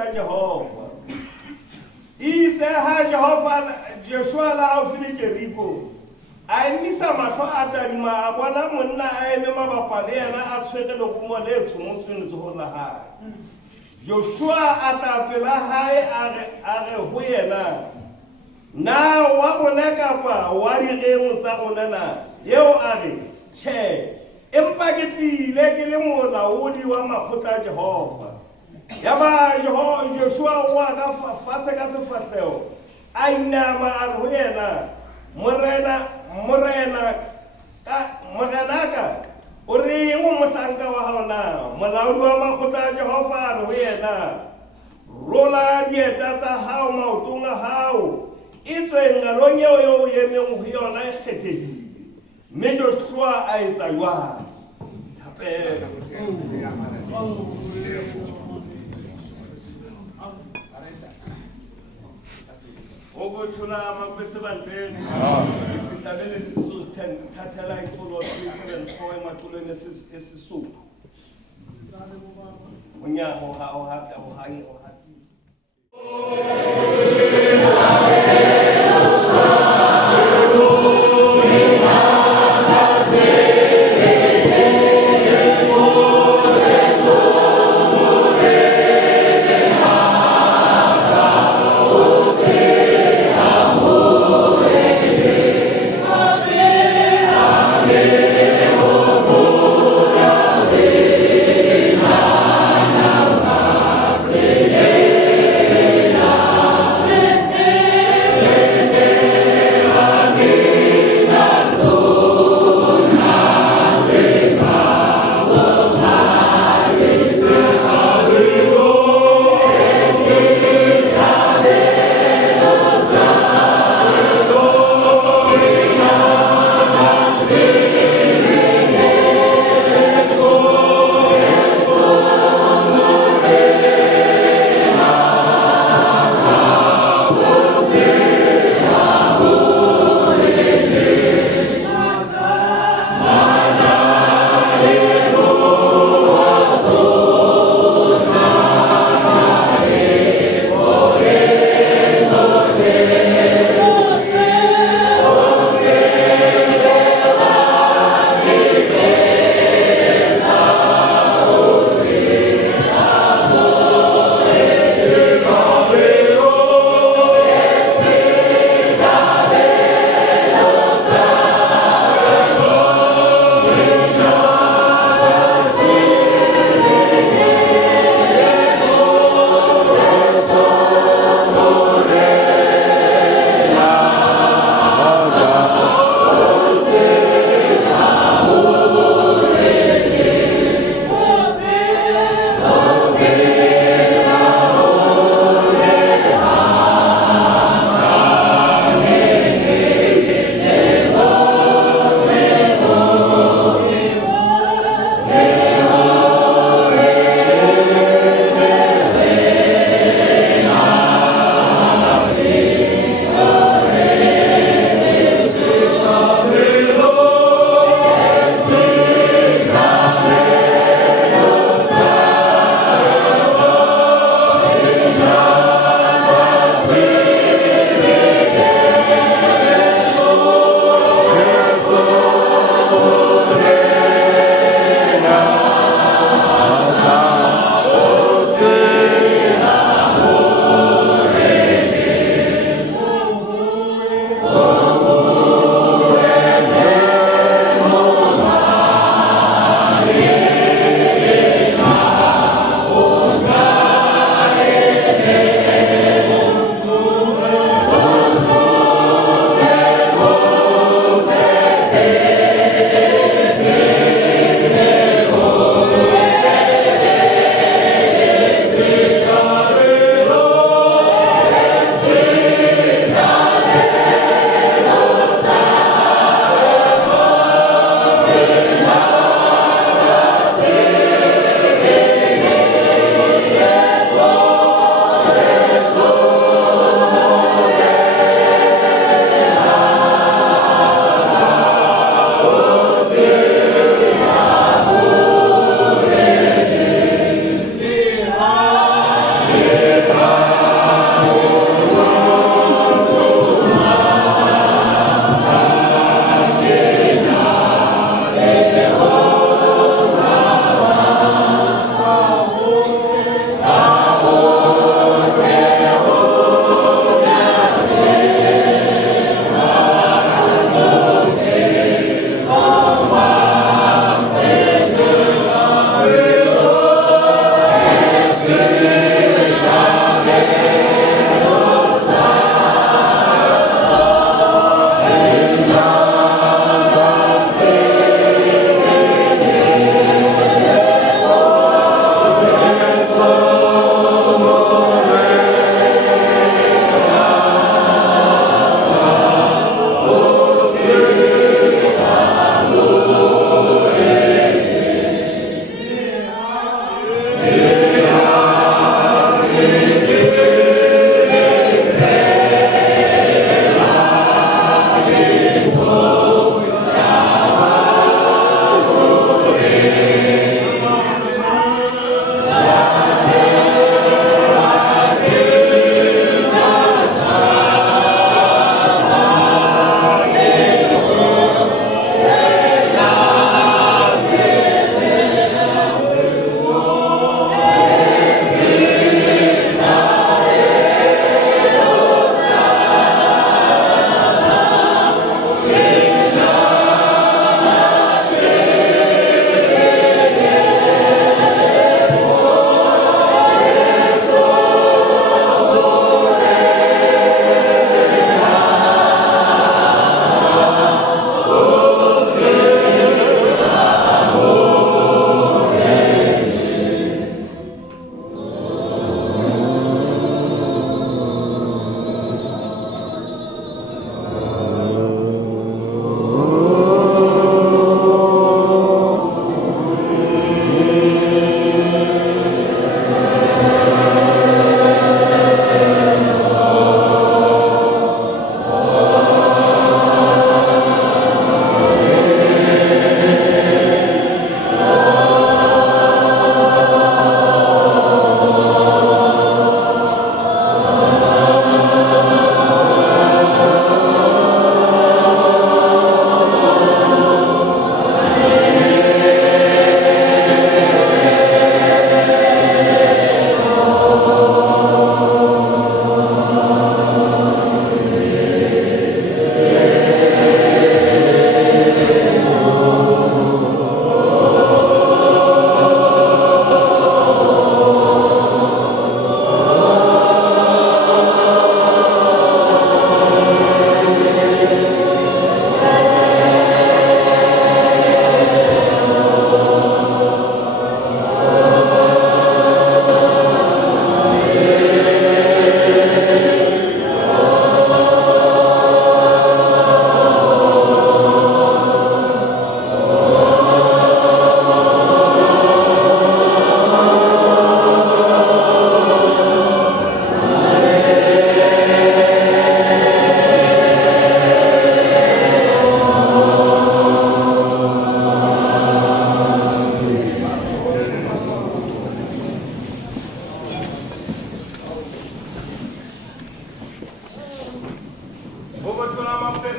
a Jehovah. Itse ha Joshua la haufi le Jeriko. A emisa mahlo a tadima a bona monna a eme mabapi le yena a tshwere lerumo le tshomotshweng letsohong la hae. Joshua a tla pela hae a re ho yena, na wa rona kapa wa direng tsa rona na? Eo a re, tjhe, empa ke tlile ke le molaodi wa makgotla a Jehova. Yaba Joshua o a ka fatshe ka sefahleho a inama a re ho yena, morenaka o reng o mohlanka wa hao na? Molaodi wa makgotla a Jehova a re ho yena, rola dieta tsa hao maotong a hao, e tswe ngalong eo o emeng ho yona e kgethehile. Mme Joshua a etsa jwalo. Thapelo. Ogothula amabesebanteni sihlabele thathela iculo 374 ematulweni esisuphu unyaho ohati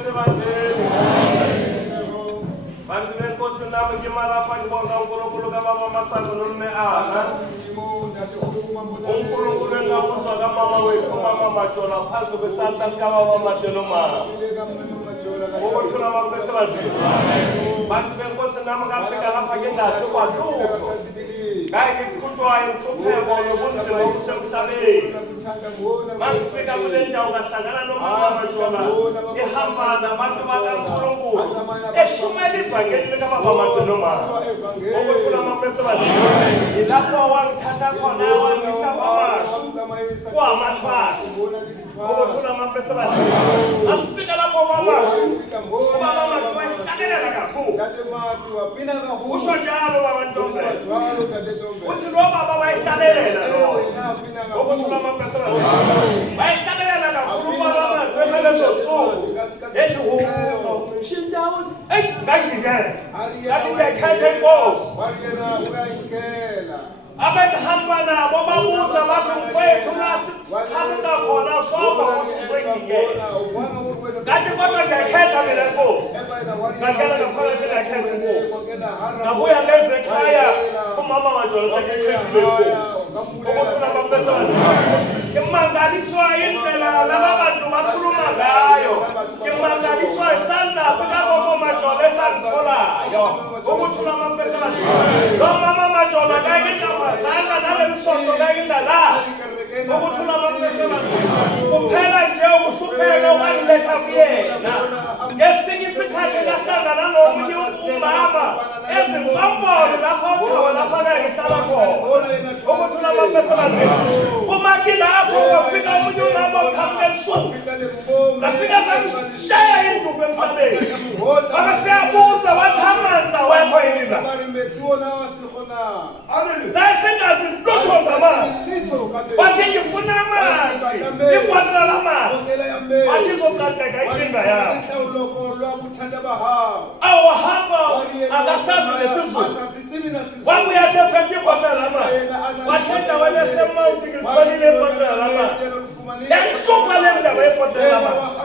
besebandleni. Bantu benkosi nami ngimalapha ngibonga uNkulunkulu kaBaba Masango noMme Ana. uNkulunkulu engakuzwa kamama wethu uMama Majola phansi kwesandla sikaBaba Madeloma. Ukuthula abantu besebandleni. Bantu benkosi nami ngafika lapha ngingazi kwadlutho. Ngeke kukhutshwayo ukuhlupheko nobunzima obusemhlabeni. Mangifika kule ndawo ngahlangana noMama Majola ngihamba nabantu bakaNkulunkulu eshumela ivangeli likaBaba Madeloma. Ukuthula abantu besebandleni. Yilapho wangithatha khona wangisa kwamashu kwamathwasi. Ukuthula abantu besebandleni. Ngafika lapho kwamashu uBaba Majola wayihlekelela kakhulu. Usho njalo Baba Ntombe. Uthi lo baba wayihlekelela lo. Ukuthula abantu besebandleni. Wayihlekelela kakhulu Baba Majola lezo nsuku. Ethi shindawo ngangingena. Ngathi ngiyakhetha inkosi. Abengihamba nabo babuza bathi mfowethu nasihamula khona shoba ngiyengena. Ngathi kodwa ngiyakhetha mina inkosi. Ngangena ngaphakathi ngiyakhetha inkosi. Ngabuya ngeze ekhaya uMama Majola sekekhethile inkosi. Ukuthula abantu besebandleni. Ngimangaliswa indlela laba bantu bakhuluma ngayo. Ngimangaliswa isandla sikaBaba Majola esangitholayo. Ukuthula abantu besebandleni. Lo Mama Majola kayintombazana nalemisonto kayindalazi. Ukuthula abantu besebandleni. Kuphela nje ukuhlupheka okwangiletha kuyena. Ngesinye isikhathi ngahlangana nomunye umama ezinkompolo lapho uthawa lapha ngihlala khona. Ukuthula abantu besebandleni. Uma ngilapho kwafika umuntu umama oqhamuke ebusuku. Zafika zangishaya induku emhlabeni. Baba siyabuza wathi amanzi awekho yini la? Sayengazi lutho zamanzi. Bathi ngifuna amanzi. Ngikwadela amanzi. Bathi izoqaqeka inkinga yami. Awahamba akasazi lesizulu. Wabuya sephethe ibhotela amanzi. Wathi endaweni esemawuti ngitholile ibhotela amanzi. Yangixoxa le ndaba yebhotela amanzi.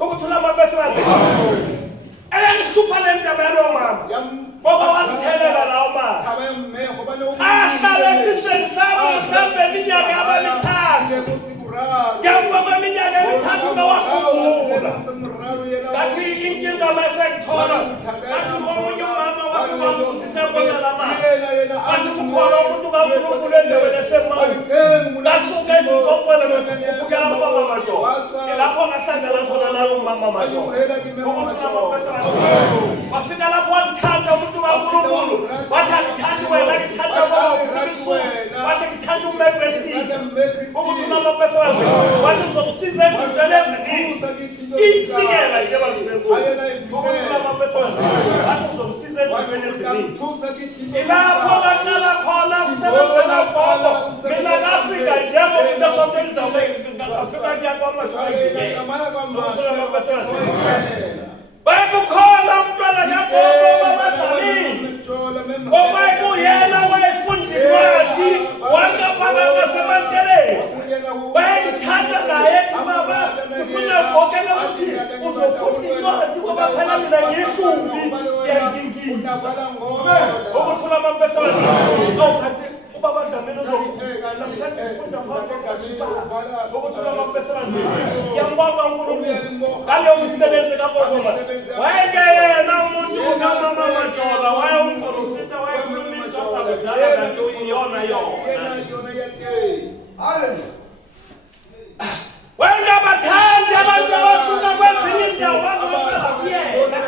Ukuthula abantu besebandleni. Eyangihlupha le ndaba yalo mama. Ngoba wangithelela lawo manzi. Ahlala esiswini sami mhlawumbe iminyaka yabamithathu. Ngemva kweminyaka emithathu ngawakhumbula. Ngathi inkinga masengithola. Ngathi omunye umama wasebambuzise ibhotela amanzi. Ngathi kukhona umuntu kaNkulunkulu endaweni esemawuti. Ngasuka ezinkompolo ngokubukela uMama Majola. Lapho ngahlangana khona naye uMama Majola. Wafika lapho wangithanda umuntu kaNkulunkulu. Wathi angithandi wena ngithanda Baba uNkulunkulu. Wathi ngithanda uMekrestini. Ukuthula abantu besebandleni. Wathi ngizomsiza ezintweni eziningi. Insikela nje bantu benkosi. Ukuthula abantu besebandleni. Wathi ngizomsiza ezintweni eziningi. Ilapho ngaqala khona ukusebenzela ugogo. Mina ngafika njengomuntu osofisa ngafika kuyakwamashaya. Ukuthula abantu besebandleni. Bayekukhona umntwana kaGogo babadalini. Obayekuyena wayefunda incwadi wangafaka ngasemanteleni. Bayengithanda naye ethi baba ufuna ugogela ukuthi uzofunda incwadi ngoba phela mina ngiyinkumbi ngiyangingisa. Ukuthula abantu besebandleni. Awukhathi ubaba Dlamini namhlanje ufunda phambi kwakhe. Ukuthula abantu besebandleni. Ngiyambonga uNkulunkulu ngaleyo misebenzi kaBaba. Wayengena umuntu kaMama Majola wayengumprofita wayekhuluma into sakudala kanti uyiyona yona. Wayengabathandi abantu abasuka kwezinye indawo bazohlala kuyena.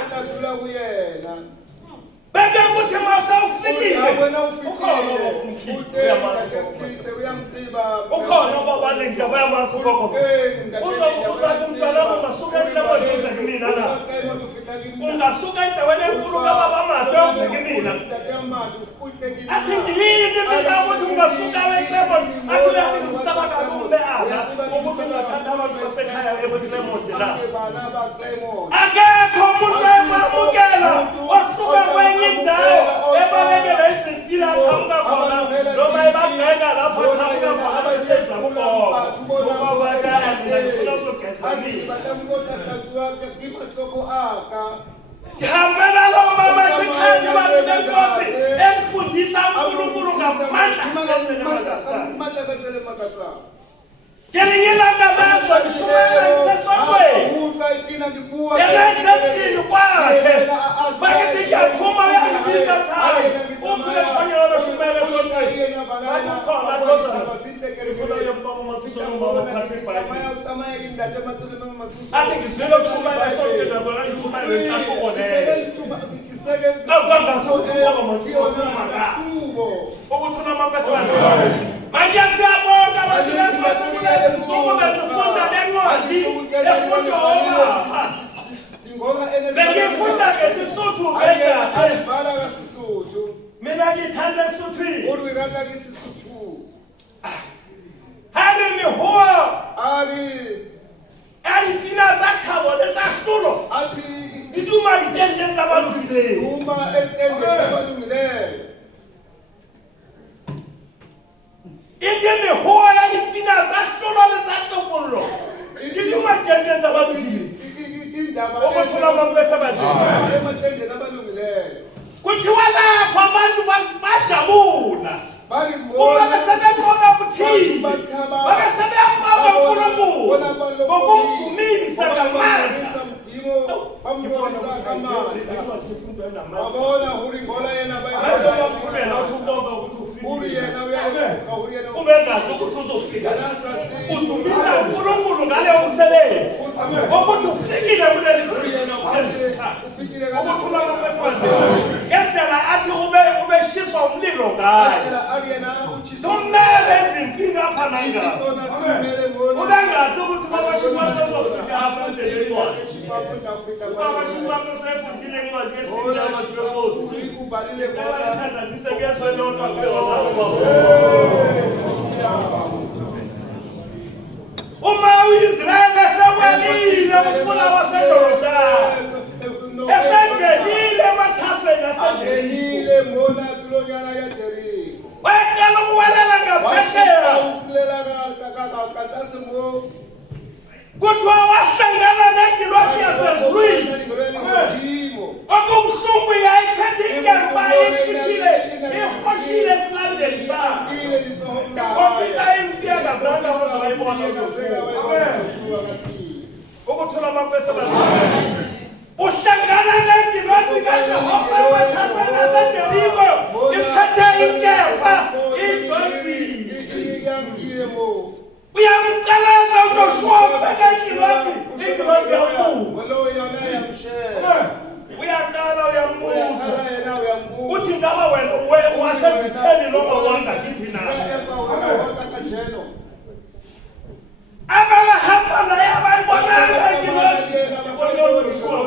Beke ukuthi masawufikile ukhona ubaba nendaba yamazi ugogo. Uzokuzathi umntwana ungasuka endaweni uze kumina la. Ungasuka endaweni enkulu kaBaba Majola uze kumina. Athi ngiyini mina ukuthi ungasuka eClermont. Athi uyasingusaba kakhulu beAna ukuthi ungathatha abantu basekhaya eClermont la. Akekho umuntu owamukela wasuka kwenye indawo ebalekela izimpilo aqhamuka khona noma ebabheka lapho aqhamuka khona beseza kugogo. Ngoba bakanye ngifuna uzogeza ngizamnika ngihambela lo mama sikhathi bantu benkosi emfundisa uNkulunkulu ngamandla Gelinye ilanga benza ngishumela ngisesokweni yalayisemdlini kwakhe bakithi ngiyaphuma uyangibiza thai uphile kufanele loshumele esokweni bathi khona ufuna uyokubaba uMathuso nomama uphathe ibhayibheli athi ngizwile ukushumela esokweni nabona ngishumele ngenhlahluko leyo awukangasuthi ubaba Mathuso ukuthi unamapesa manje siyabonga abantu bezinsuku bezifunda lencwadi bengifunda ngesisuthu mina ngithanda isisuthwini hali mihuwa alipina zakhabo lesahlulo iduma itendeni zabalungileyo Iti mihuwa yalipina zahlulo lesahlulo iduma itendeni zabalungileyo okuthula amapesa kuthiwa lapho abantu bajabula uma besebebona ukuthi babesebebona uNkulunkulu ngokumdumisa ngamandla wabona ulingola yena bayaqhubela uthi ubonga ukuthi ufike ubengazi ukuthi uzofika udumisa uNkulunkulu ngale umsebenzi ukuthi ufikile kuleli sikhathi ukuthula amapesa ngendlela athi ubeshiswa umlilo ngayo somele izimpinga apha nangapha ubengazi ukuthi babashimato uzofika afundele incwadi babashimato sefundile incwadi yesinjama kwemosi bayalithandazise kuyezwelodwa kubewazalo uma uIsrael esewelile umfula waseJordani esengenile emathafeni asengenile ngona kulonyana yaJeriko waqala ukuwelela ngaphesheya kuthiwa wahlangana nengilosi yasezulwini okumhlungu yayiphethe inkemba ikhiphile ihoshile esilandeli sayo ikhombisa impi yakazange wayibona ukuthula amapesa uhlangana nengilosi kaJehova emathafeni aseJeriko iphethe inkemba idonsile uyamqaleza uJoshua ubeka ingilosi yambuka uyaqala uyambuza uthi ngaba wena wasezitheni noma wangakithi na abahamba naye abayibonanga ingilosi uJoshua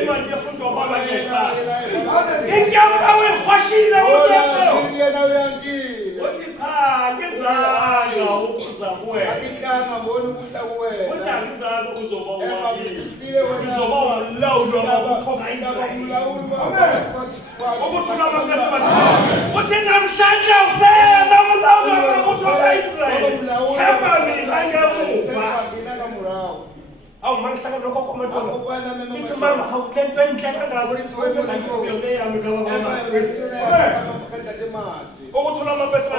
incwadi yefundwa baba ngesana inkemba uyihoshile uthi cha ngizanga ukuza kuwena futhi angizanga ukuzoba uwakile ngizoba umlawuli wamabutho ukuthula amapesa uthi namhlanje usena umlawuli wamabutho kaIsrayeli themba mina ngemuva awu mangihlangana lokho komathola ithi mama awukento enhle kangako yami ngababa ukuthula amapesa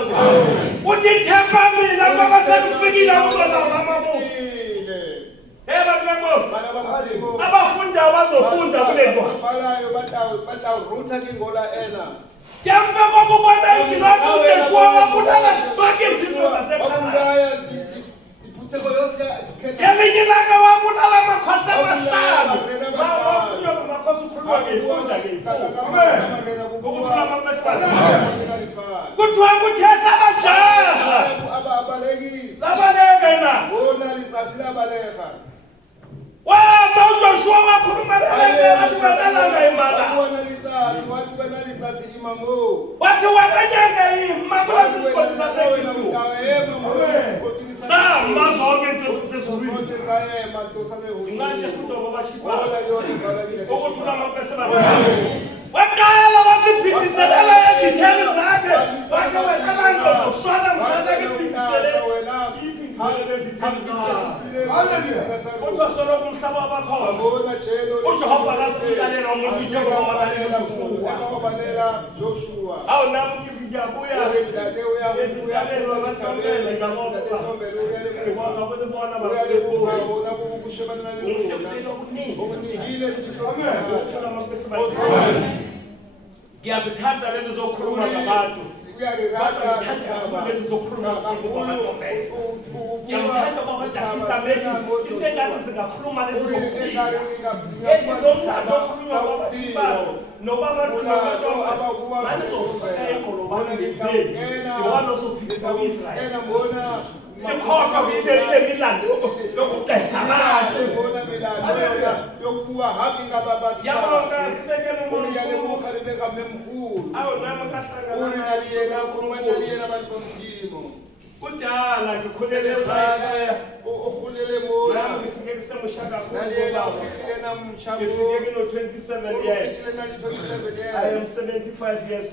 uthi themba mina ngoba sekufikile ukuzolawula amabutho abantu benkosi abafunda bazofunda kule nto Yamva kokubona ingilosi uJoshua wabulala zonke izizwe zaseKhanani Yelinye ilanga wabulala amakhosi amahlanu bawakhulunywa ngamakhosi ukhulunywa ngeyifunda ukuthula amapesa kuthiwa kuthe sabajaha sabaleka wama uJoshua wakhuluma athi wakalanga imala wathi wakanyanga ima kulesi sigodzi saseGibhithe sama zonke into ezisezulwini ingane efundwa ngabashipha ukuthula amapesa waqala waziphindisela ezitheni zakhe wakhe waqala ngokushwana mhlase ngiphindiselele iphindisele ezitheni zakhe Kuthiwa soloko umhlaba wabakhona. UJehova akasilalela umuntu njengoba walalela uJoshua. Awu nami ngiyabuya ezintabeni wabathambele ngabona ngiyazithanda lezi zokhuluma ngabantu. Ngiyamthanda ngoba Dafida methi isengathi singakhuluma lezi zokuphila. Ethi lo mlando okhulunywa kwabathibalo nobaba nobaba manizofika eGolobana lezeni yona osophikisa uIsrael. Sikhohlwa ile milando yokuqeda abantu. Yabona sibekele umuntu awu nami kahlangana kudala ngikhulele ekhaya nami ngifike kusemushaka ngifike kino-27 years. I am 75 years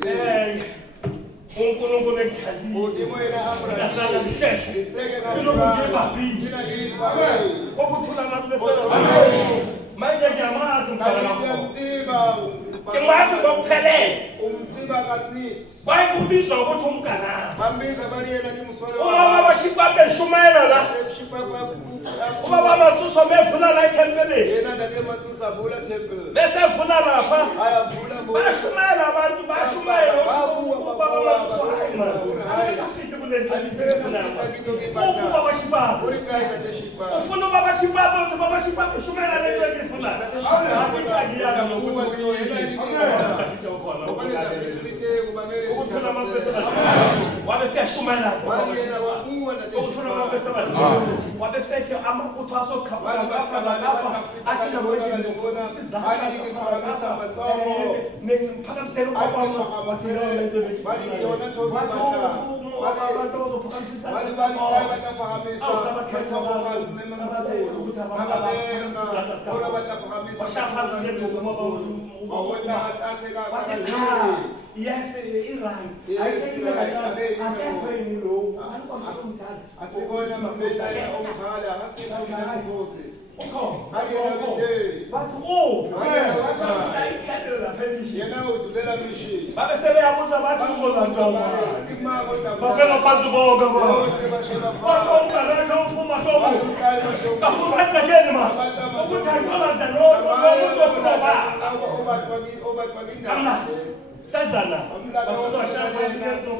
today. uNkulunkulu engithandile ngasala ngihlehla ngilokungibabhile okuthula amabefela manje ngiyamazi ngimazi ngokuphelele bayikubizwa ukuthi umganabo umama bashikwa beshumayela la ubaba Matsuso bevula la ethempelini besevula lapha bashumayela abantu bashumayela ubaba Matsuso ayikafiki ukuba bashibabo ufuna ubaba Shibabo ukuthi baba Shibabo shumela lento engiyifunayo angiyazi nokuthi wabe siyashumayela wabe sethi amabutho asokhapha lapha athi ngiphakamisele ubaba wasiyona lento yes, Sazana, bafuna washaka izinto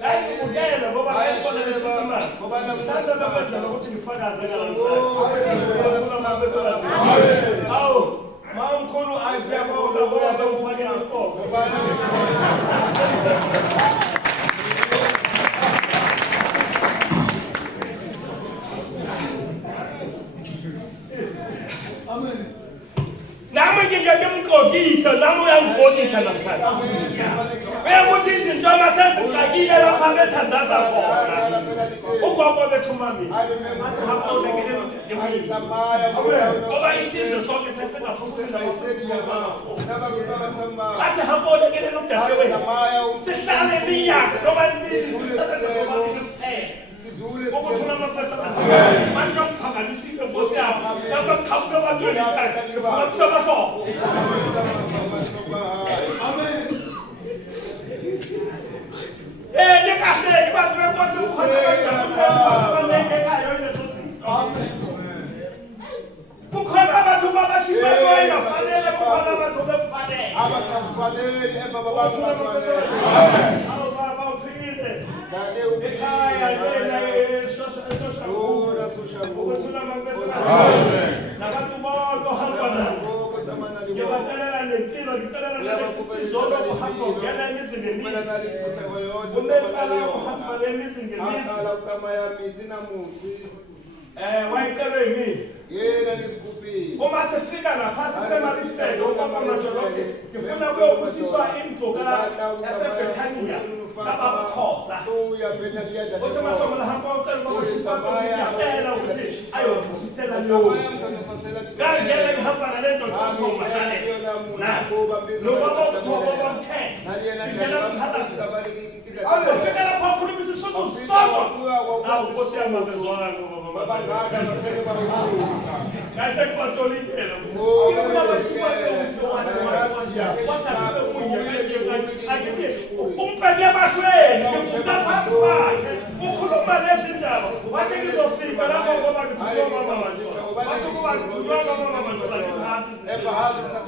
hayi kudela ngoba ayikona lesimama sasa babenza ukuthi ngifakaze amen awu mamkhulu ayiyabona ngoba sewufake isiboko amen nami ngiyakemgqokisa nami uyangigqokisa namhlanje uyakuthi izinto amasezixakile lapha bethandaza khona ugogo bethumami ngoba isizwe sonke sesingaphuphula athi hambolekele nodadewethu sihlale iminyaka noma emibili sisebenze sobabili ukuthula amapesa manje okuphakamisile nkosi yabo nakaqhamuka ebantwini ngiphakamisa amahlobo amen nikahleki bantu benkosi ukhona abanengekayo ilezo zinto amen kukhona abantu babashibayo engafanele kukhona abantu bekufanele abasafanele emva babafanele awu baba uphile ekhaya yena ukuthula amapesa nabantu bonke ohamba nabo ngibatelela nempilo ngitelela nesizolo kuhamba ngena emizini emizi kunekala kuhamba emizini ngemizi wayicelwe yimini yena ngikuphi uma sifika lapha sisemaristede ubaba mazoloke ngifuna ukuyobusiswa indloka yaseBethania abakhoza uthi masomela hamba ucela ngiyacela ukuthi ayobusisela leyo ngangena ngihamba nalento thoma ngale nobaba umthetho singena mkhalazi ufika lapha ukhuluma isisu Tudo sono. Ah, você é uma pessoa. Mas é católica. Peguei mais ele, que não dá para o culuma desse dela. Vai ter que sofrer, para não tomar de tudo, mamãe. Vai tomar de tudo, mamãe. É barrado essa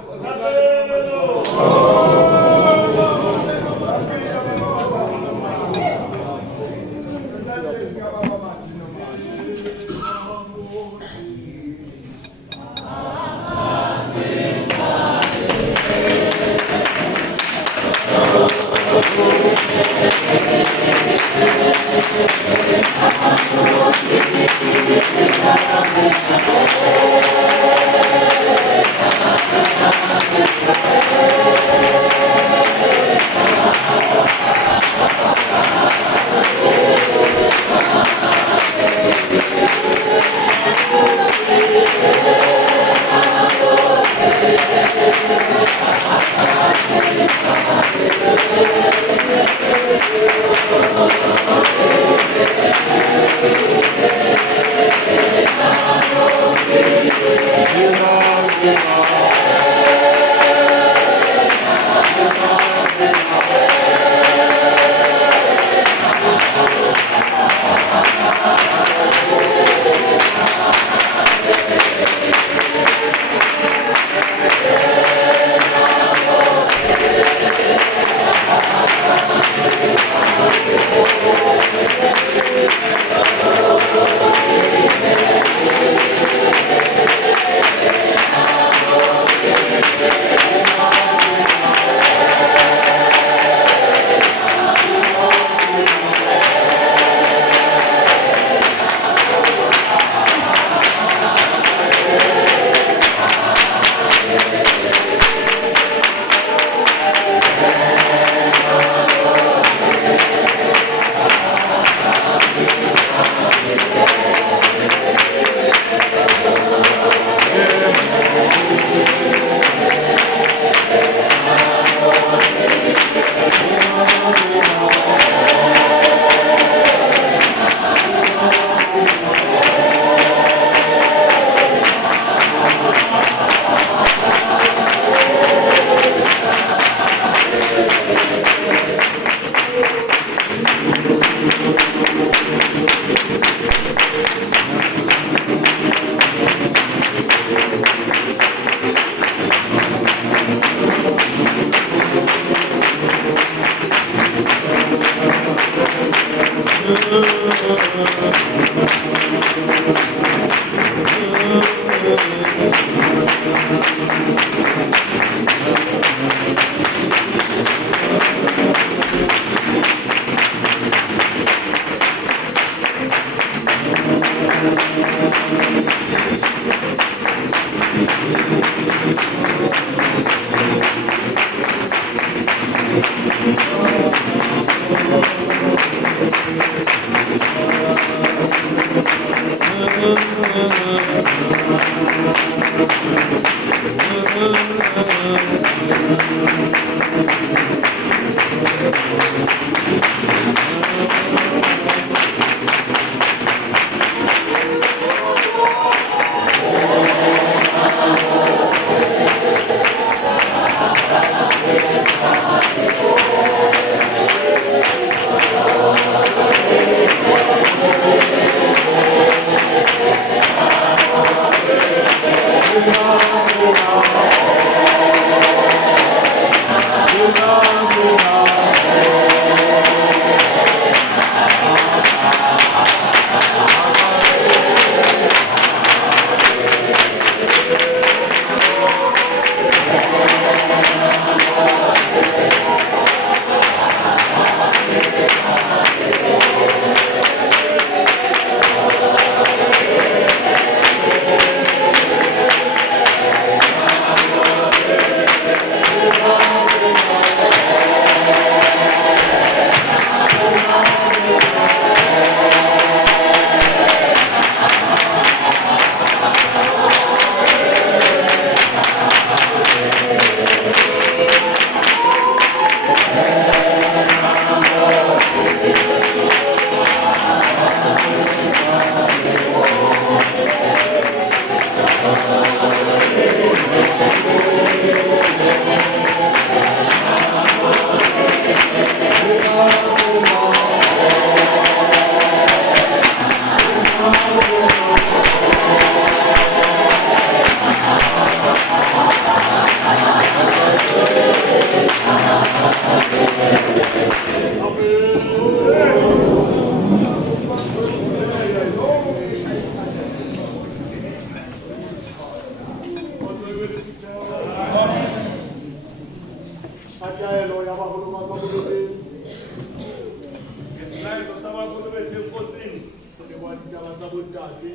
ditaba tsa bontate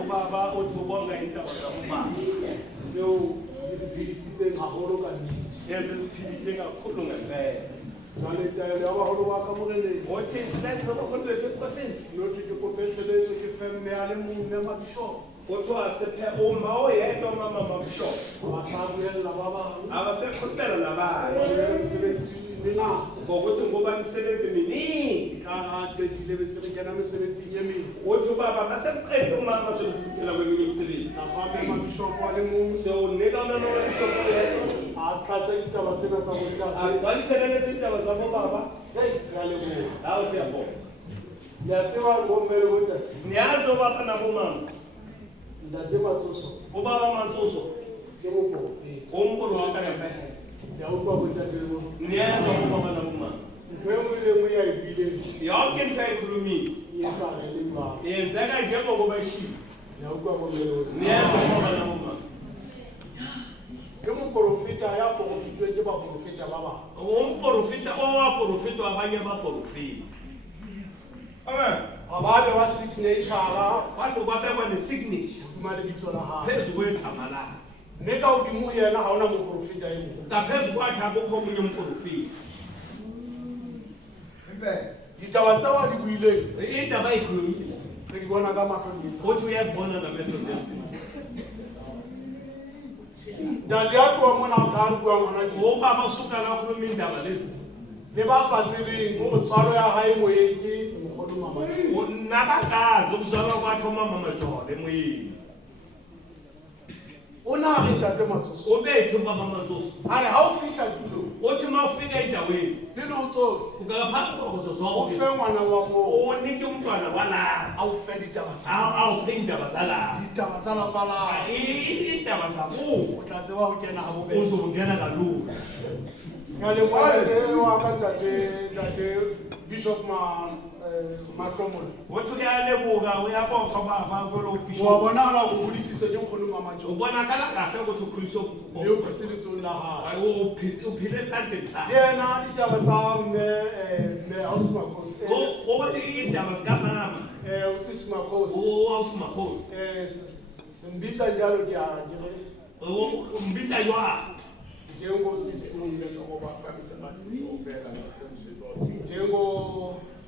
ubaba uthi ubonga indaba zobaba tseo di re phedisitseng haholo ka nnete. eziziphilise kakhulu ngempela. Jwale taelo ya baholo ba ka moreleng Othi silethe bakhono bethu enkosini. nothi ke kopeseletso ke fe mme a le mong mme mabishopo Kuthiwa siphe uma oyedwa mama mabishopu. ba sa buella ba bang Abaseqhubela nabanye. ba mesebetsi mengata Ngokuthi ngoba imisebenzi miningi. ka ga qetile bese re kena mesebetsing e meng Uthi ubaba maseqede umama sokusiphela kweminye imisebenzi. ka fa mme mabishopo a le mong Sewunika mama mabishopu oyedwa. a tlatsa ditaba tsena tsa bontate Agcwalisele nezindaba zabobaba. hei re a leboha Hawu siyabonga. le a tseba bomme le bontate Niyazi ubaba nabomama. ntate matsoso Ubaba Mantsoso ke moprofeta umprofeta ngempela. ya utlwa bontate le bomme Niyazi ubaba nabomama. ntho e nngwe le nngwe ya e buileng Yonke into ayikhulumile e etsana e le jwalo yenzeka njengoba ishilo. ya utlwa bomme le bontate Niyazi ubaba nabomama. ke moprofeta ya profitweng ke baprofeta ba bang Umprofeta owaprofeta abanye abaprofeta. Amen. ga ba be ba signatura Kwase kwabekwa nesignature hodima lebitso la gae phezu kwegama lakhe. mme ka hodimo ho yena ga ona moprofeta e mong Ngaphezu kwakhe akukho omunye umprofeta. ditaba tseo a di buileng Indaba ayikhulumile. re di bona ka mahlo letsa Uthi uyazibona namehlo zethu. ntate ya tloa mona ka a bua ngwana je Ubaba usuka kakhuluma indaba lezi. le ba sa tsebeng gore tswalo ya gae moyeng ke mokgono mamadi Nabakazi ukuzalwa kwakhe umama Majole emoyeni. o ne a re ntate matsoso Ubethe ubaba Mantsoso. a re ga o fitlha tulong Uthi uma ufika endaweni le le o tsoke ungaphambi kokuzo o fe zonke ngwana wa moo unike umntwana walapha. a o fe ditaba tsa Awuphe indaba zalapha. ditaba tsa lapa la Indaba zakubo o tla tseba go kena ga bobedi uzongena kalula. ya lengwale wa ka ntate bishop mahlomola Uthi uyalebuka uyabonga baba kolo wa bishop. bonagala go godisitswe ke nkgono mamajo Ubonakala kahle ukuthi ukhuliswa mme o phesebetsong la gae uphile esandleni le sakhe. yena ditaba tsa mme ausimakosi Uthi indaba zikamama usisimakosi uwawusimakhosi. simbiza njalo ke a kere Umbiza ywa. njengosisi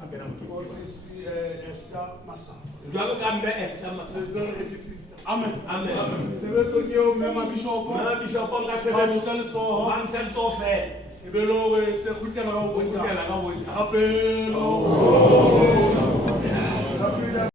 njengosisi Esther Masamba Jwalo ka mme Esther Masisi. amen Amen. tshebetsong eo mme mabishopo Mama Bishop ba ongasebenzisa busa letsoho ba msentso fela. e be le gore se kgutlela ka go bonta Ukutela ka bonta. gape